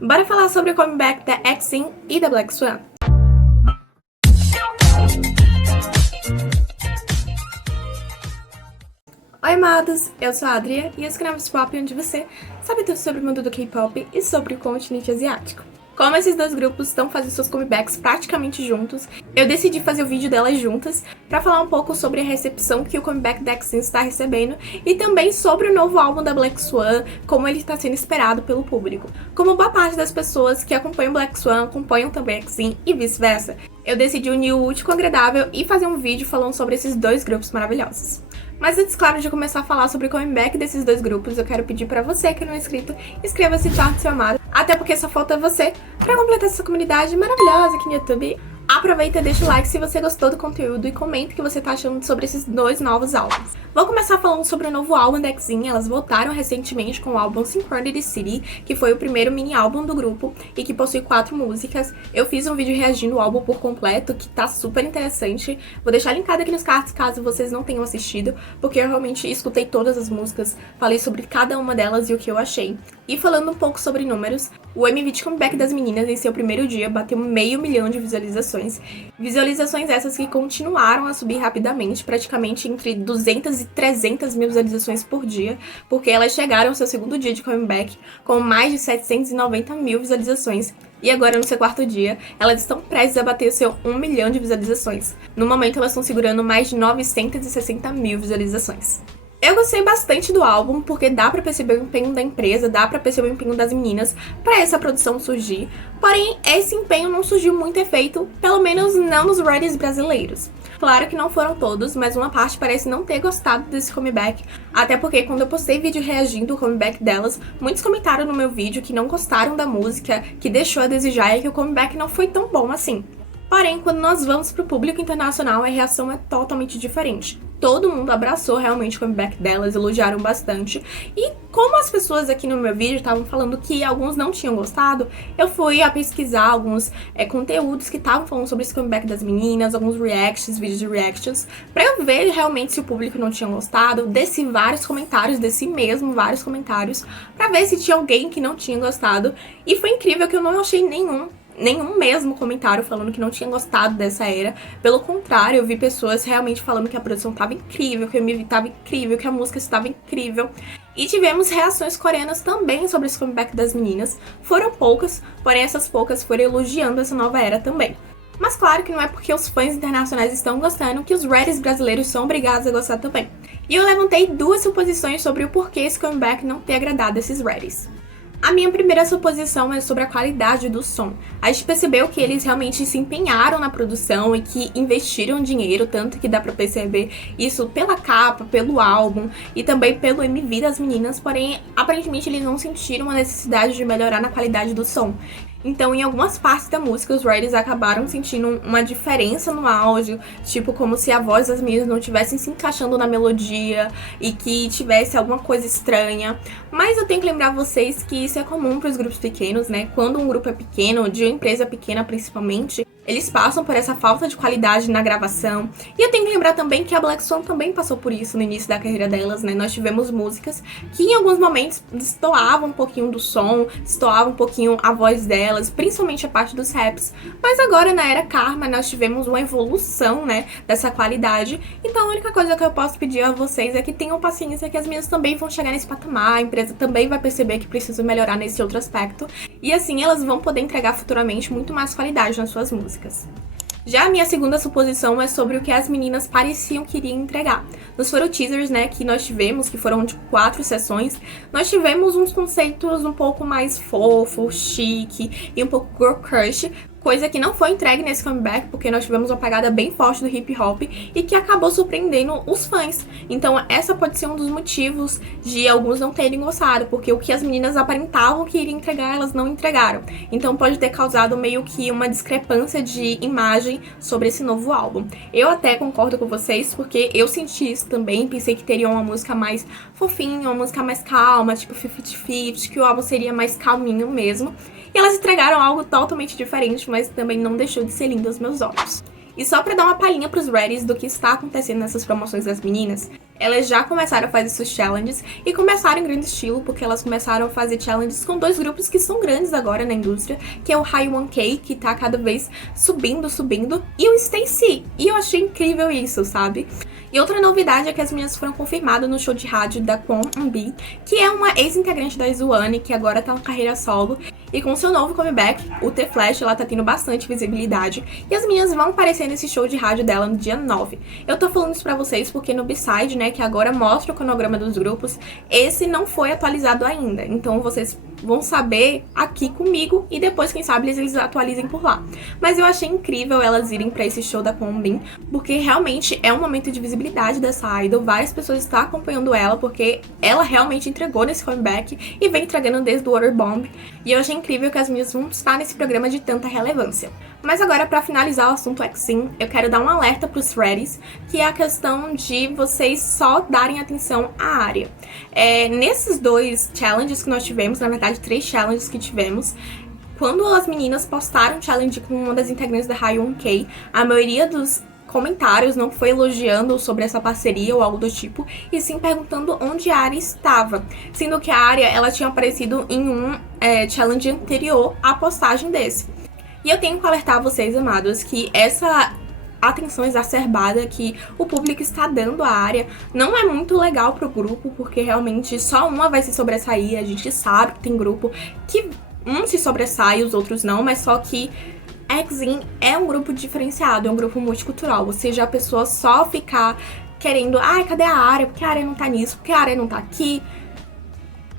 Bora falar sobre o comeback da EXIN e da Black Swan. Oi amados, eu sou a Adria e esse canal é o Pop, onde você sabe tudo sobre o mundo do K-pop e sobre o continente asiático. Como esses dois grupos estão fazendo seus comebacks praticamente juntos, eu decidi fazer o vídeo delas juntas pra falar um pouco sobre a recepção que o comeback da EXIN está recebendo e também sobre o novo álbum da Black Swan, como ele está sendo esperado pelo público. Como boa parte das pessoas que acompanham Black Swan acompanham também a EXIN e vice-versa, eu decidi unir o útil com o agradável e fazer um vídeo falando sobre esses dois grupos maravilhosos. Mas antes, claro, de começar a falar sobre o comeback desses dois grupos, eu quero pedir pra você que não é inscrito, inscreva-se e torne seu amado, até porque só falta você pra completar essa comunidade maravilhosa aqui no YouTube. Aproveita e deixa o like se você gostou do conteúdo e comenta o que você tá achando sobre esses dois novos álbuns. Vou começar falando sobre o novo álbum da EXIN. Elas voltaram recentemente com o álbum Synchronicity City, que foi o primeiro mini álbum do grupo e que possui 4 músicas. Eu fiz um vídeo reagindo ao álbum por completo, que tá super interessante. Vou deixar linkado aqui nos cards caso vocês não tenham assistido, porque eu realmente escutei todas as músicas, falei sobre cada uma delas e o que eu achei. E falando um pouco sobre números, o MV Comeback das meninas em seu primeiro dia bateu 500 mil de visualizações. Visualizações essas que continuaram a subir rapidamente, praticamente entre 200 e 300 mil visualizações por dia, porque elas chegaram ao seu segundo dia de comeback com mais de 790 mil visualizações. E agora, no seu quarto dia, elas estão prestes a bater o seu 1 milhão de visualizações. No momento, elas estão segurando mais de 960 mil visualizações. Eu gostei bastante do álbum, porque dá pra perceber o empenho da empresa, dá pra perceber o empenho das meninas pra essa produção surgir. Porém, esse empenho não surgiu muito efeito, pelo menos não nos Reddys brasileiros. Claro que não foram todos, mas uma parte parece não ter gostado desse comeback, até porque quando eu postei vídeo reagindo ao comeback delas, muitos comentaram no meu vídeo que não gostaram da música, que deixou a desejar e que o comeback não foi tão bom assim. Porém, quando nós vamos pro público internacional, a reação é totalmente diferente. Todo mundo abraçou realmente o comeback delas, elogiaram bastante. E como as pessoas aqui no meu vídeo estavam falando que alguns não tinham gostado, eu fui a pesquisar alguns conteúdos que estavam falando sobre esse comeback das meninas, alguns reactions, vídeos de reactions, pra eu ver realmente se o público não tinha gostado. Desci vários comentários, vários comentários, pra ver se tinha alguém que não tinha gostado. E foi incrível que eu não achei nenhum mesmo comentário falando que não tinha gostado dessa era. Pelo contrário, eu vi pessoas realmente falando que a produção tava incrível, que o MV tava incrível, que a música estava incrível. E tivemos reações coreanas também sobre esse comeback das meninas. Foram poucas, porém essas poucas foram elogiando essa nova era também. Mas claro que não é porque os fãs internacionais estão gostando que os Reddys brasileiros são obrigados a gostar também. E eu levantei 2 suposições sobre o porquê esse comeback não ter agradado esses Reddys. A minha primeira suposição é sobre a qualidade do som. A gente percebeu que eles realmente se empenharam na produção e que investiram dinheiro, tanto que dá pra perceber isso pela capa, pelo álbum e também pelo MV das meninas, porém, aparentemente eles não sentiram a necessidade de melhorar na qualidade do som. Então, em algumas partes da música, os Reddys acabaram sentindo uma diferença no áudio, tipo como se a voz das meninas não estivessem se encaixando na melodia e que tivesse alguma coisa estranha. Mas eu tenho que lembrar vocês que isso é comum para os grupos pequenos, né? Quando um grupo é pequeno, de uma empresa pequena principalmente, eles passam por essa falta de qualidade na gravação. E eu tenho que lembrar também que a Black Swan também passou por isso no início da carreira delas, né? Nós tivemos músicas que em alguns momentos destoavam um pouquinho do som, destoavam um pouquinho a voz delas, principalmente a parte dos raps. Mas agora, na era Karma, nós tivemos uma evolução, né, dessa qualidade. Então a única coisa que eu posso pedir a vocês é que tenham paciência, que as meninas também vão chegar nesse patamar, a empresa também vai perceber que precisa melhorar nesse outro aspecto. E assim elas vão poder entregar futuramente muito mais qualidade nas suas músicas. Já a minha segunda suposição é sobre o que as meninas pareciam que iriam entregar. Nos foram teasers, né, que nós tivemos, que foram de 4 sessões, nós tivemos uns conceitos um pouco mais fofo, chique e um pouco girl crush, coisa que não foi entregue nesse comeback, porque nós tivemos uma pegada bem forte do hip hop e que acabou surpreendendo os fãs. Então essa pode ser um dos motivos de alguns não terem gostado, porque o que as meninas aparentavam que iriam entregar, elas não entregaram. Então pode ter causado meio que uma discrepância de imagem sobre esse novo álbum. Eu até concordo com vocês, porque eu senti isso também, pensei que teria uma música mais fofinha, uma música mais calma, tipo 50-50, que o álbum seria mais calminho mesmo. E elas entregaram algo totalmente diferente, mas também não deixou de ser lindo aos meus olhos. E só pra dar uma palhinha pros Reddys do que está acontecendo nessas promoções das meninas, Elas já começaram a fazer seus challenges e começaram em grande estilo, porque elas começaram a fazer challenges com dois grupos que são grandes agora na indústria, que é o High 1K, que tá cada vez subindo, e o Stay. E eu achei incrível isso, sabe? E outra novidade é que as meninas foram confirmadas no show de rádio da Kwon Eun-bi, que é uma ex-integrante da Suane, que agora tá na carreira solo. E com seu novo comeback, o The-Flash, ela tá tendo bastante visibilidade. E as meninas vão aparecer nesse show de rádio dela no dia 9. Eu tô falando isso pra vocês porque no B-Side, né, que agora mostra o cronograma dos grupos, esse não foi atualizado ainda. Então vocês vão saber aqui comigo e depois, quem sabe, eles atualizem por lá. Mas eu achei incrível elas irem pra esse show da Kwon Bin, porque realmente é um momento de visibilidade dessa idol. Várias pessoas estão acompanhando ela, porque ela realmente entregou nesse comeback e vem entregando desde o Water Bomb. E eu achei incrível que as meninas vão estar nesse programa de tanta relevância. Mas agora, pra finalizar o assunto EXIN, eu quero dar um alerta pros Freddies, que é a questão de vocês só darem atenção à área. Nesses dois challenges que nós tivemos, na verdade 3 challenges que tivemos, quando as meninas postaram um challenge com uma das integrantes da High 1K, a maioria dos comentários não foi elogiando sobre essa parceria ou algo do tipo, e sim perguntando onde a Arya estava, sendo que a Arya, ela tinha aparecido em um challenge anterior à postagem desse. E eu tenho que alertar vocês, amados, que essa atenção exacerbada que o público está dando à Arya não é muito legal pro grupo, porque realmente só uma vai se sobressair. A gente sabe que tem grupo que um se sobressai e os outros não, mas só que EXIN é um grupo diferenciado, é um grupo multicultural, ou seja, a pessoa só ficar querendo, ai, cadê a Arya? Porque a Arya não tá nisso, porque a Arya não tá aqui.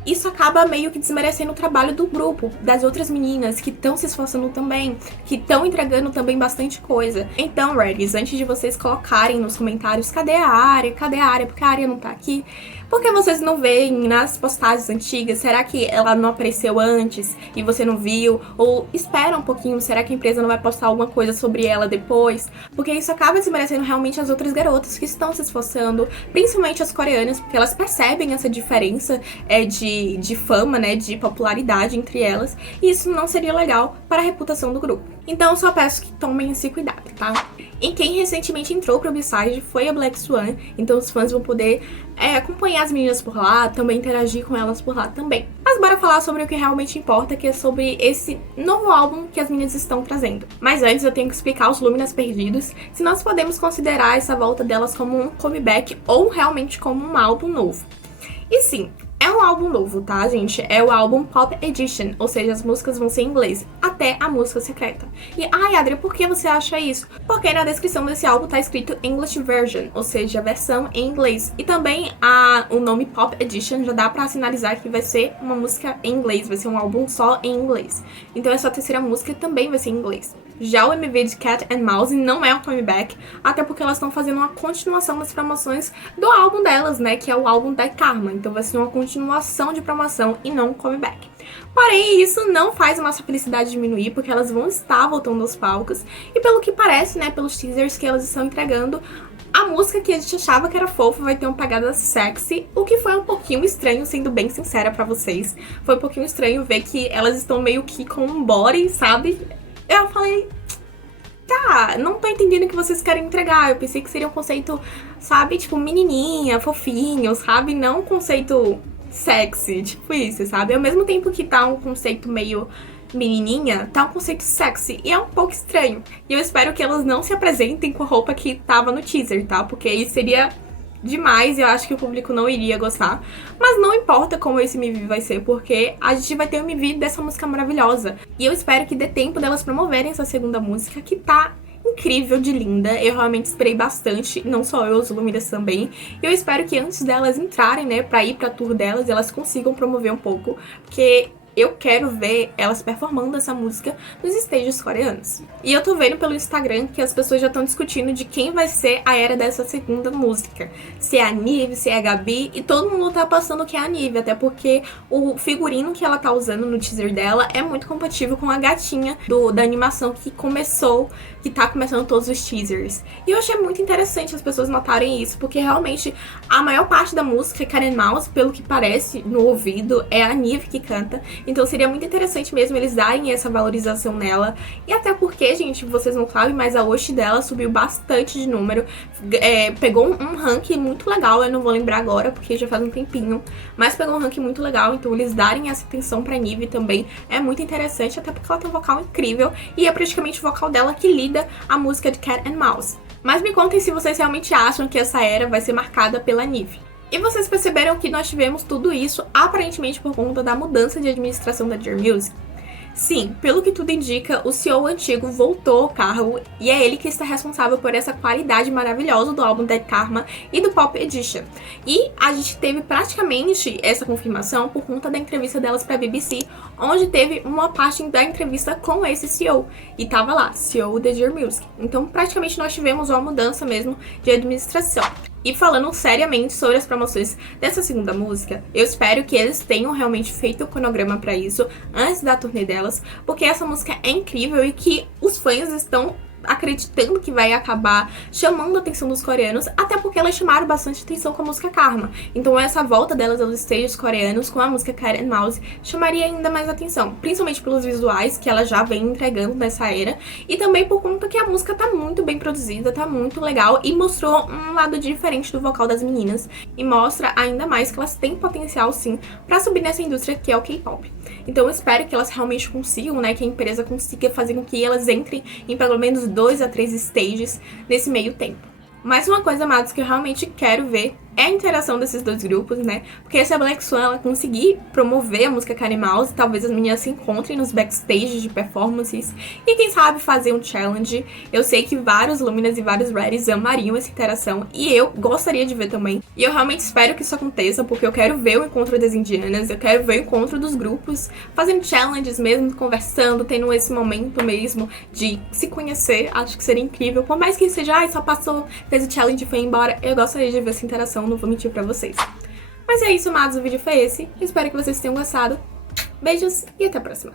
Isso acaba meio que desmerecendo o trabalho do grupo, das outras meninas que estão se esforçando também, que estão entregando também bastante coisa. Então, Reddies, antes de vocês colocarem nos comentários, cadê a Arya? Cadê a Arya? Porque a Arya não tá aqui. Por que vocês não veem nas postagens antigas? Será que ela não apareceu antes e você não viu? Ou espera um pouquinho, será que a empresa não vai postar alguma coisa sobre ela depois? Porque isso acaba desmerecendo realmente as outras garotas que estão se esforçando, principalmente as coreanas, porque elas percebem essa diferença de fama, né, de popularidade entre elas, e isso não seria legal para a reputação do grupo. Então eu só peço que tomem esse cuidado, tá? E quem recentemente entrou pro B-Side foi a Black Swan, então os fãs vão poder acompanhar as meninas por lá, também interagir com elas por lá também. Mas bora falar sobre o que realmente importa, que é sobre esse novo álbum que as meninas estão trazendo. Mas antes eu tenho que explicar os Luminas perdidos, se nós podemos considerar essa volta delas como um comeback ou realmente como um álbum novo. E sim, é um álbum novo, tá, gente? É o álbum Pop Edition, ou seja, as músicas vão ser em inglês, até a música secreta. E, ai, Adria, por que você acha isso? Porque na descrição desse álbum tá escrito English Version, ou seja, a versão em inglês. E também o nome Pop Edition já dá pra sinalizar que vai ser uma música em inglês, vai ser um álbum só em inglês. Então essa terceira música também vai ser em inglês. Já o MV de Cat and Mouse não é um comeback, até porque elas estão fazendo uma continuação das promoções do álbum delas, né, que é o álbum da Karma. Então vai ser uma continuação de promoção e não um comeback. Porém, isso não faz a nossa felicidade diminuir, porque elas vão estar voltando aos palcos. E pelo que parece, né, pelos teasers que elas estão entregando, a música que a gente achava que era fofa vai ter uma pegada sexy, o que foi um pouquinho estranho, sendo bem sincera pra vocês. Foi um pouquinho estranho ver que elas estão meio que com um body, sabe? Eu falei, tá, não tô entendendo o que vocês querem entregar. Eu pensei que seria um conceito, sabe, tipo menininha, fofinho, sabe? Não um conceito sexy, tipo isso, sabe? Ao mesmo tempo que tá um conceito meio menininha, tá um conceito sexy e é um pouco estranho. E eu espero que elas não se apresentem com a roupa que tava no teaser, tá? Porque isso seria demais e eu acho que o público não iria gostar. Mas não importa como esse MV vai ser, porque a gente vai ter um MV dessa música maravilhosa. E eu espero que dê tempo delas promoverem essa segunda música, que tá incrível de linda. Eu realmente esperei bastante, não só eu, os Luminas também. E eu espero que antes delas entrarem, né, pra ir pra tour delas, elas consigam promover um pouco, porque eu quero ver elas performando essa música nos stages coreanos. E eu tô vendo pelo Instagram que as pessoas já estão discutindo de quem vai ser a era dessa segunda música. Se é a Nive, se é a Gabi, e todo mundo tá passando que é a Nive, até porque o figurino que ela tá usando no teaser dela é muito compatível com a gatinha da animação que tá começando todos os teasers. E eu achei muito interessante as pessoas notarem isso, porque realmente a maior parte da música Karen Mouse, pelo que parece no ouvido, é a Nive que canta. Então seria muito interessante mesmo eles darem essa valorização nela. E até porque, gente, vocês não sabem, mas a Oshi dela subiu bastante de número. Pegou um ranking muito legal, eu não vou lembrar agora, porque já faz um tempinho. Mas pegou um ranking muito legal, então eles darem essa atenção pra Nive também é muito interessante, até porque ela tem um vocal incrível. E é praticamente o vocal dela que lida a música de Cat and Mouse. Mas me contem se vocês realmente acham que essa era vai ser marcada pela Nive. E vocês perceberam que nós tivemos tudo isso aparentemente por conta da mudança de administração da Dear Music? Sim, pelo que tudo indica, o CEO antigo voltou ao cargo e é ele que está responsável por essa qualidade maravilhosa do álbum Dead Karma e do Pop Edition. E a gente teve praticamente essa confirmação por conta da entrevista delas para a BBC, onde teve uma parte da entrevista com esse CEO. E tava lá, CEO da Dear Music. Então praticamente nós tivemos uma mudança mesmo de administração. E falando seriamente sobre as promoções dessa segunda música, eu espero que eles tenham realmente feito o cronograma pra isso antes da turnê delas, porque essa música é incrível e que os fãs estão acreditando que vai acabar chamando a atenção dos coreanos, até porque elas chamaram bastante atenção com a música Karma. Então essa volta delas aos stages coreanos com a música Cat and Mouse chamaria ainda mais atenção, principalmente pelos visuais que ela já vem entregando nessa era, e também por conta que a música tá muito bem produzida, tá muito legal e mostrou um lado diferente do vocal das meninas e mostra ainda mais que elas têm potencial sim pra subir nessa indústria que é o K-pop. Então eu espero que elas realmente consigam, né, que a empresa consiga fazer com que elas entrem em pelo menos 2 a 3 stages nesse meio tempo. Mais uma coisa, amados, que eu realmente quero ver é a interação desses dois grupos, né? Porque se a Black Swan ela conseguir promover a música Cat and Mouse, talvez as meninas se encontrem nos backstage de performances e quem sabe fazer um challenge. Eu sei que vários Luminas e vários Reddies amariam essa interação e eu gostaria de ver também. E eu realmente espero que isso aconteça, porque eu quero ver o encontro das indianas, eu quero ver o encontro dos grupos, fazendo challenges mesmo, conversando, tendo esse momento mesmo de se conhecer. Acho que seria incrível. Por mais que seja, só passou, fez o challenge e foi embora, eu gostaria de ver essa interação. Não vou mentir pra vocês. Mas é isso, amados. O vídeo foi esse. Espero que vocês tenham gostado. Beijos e até a próxima.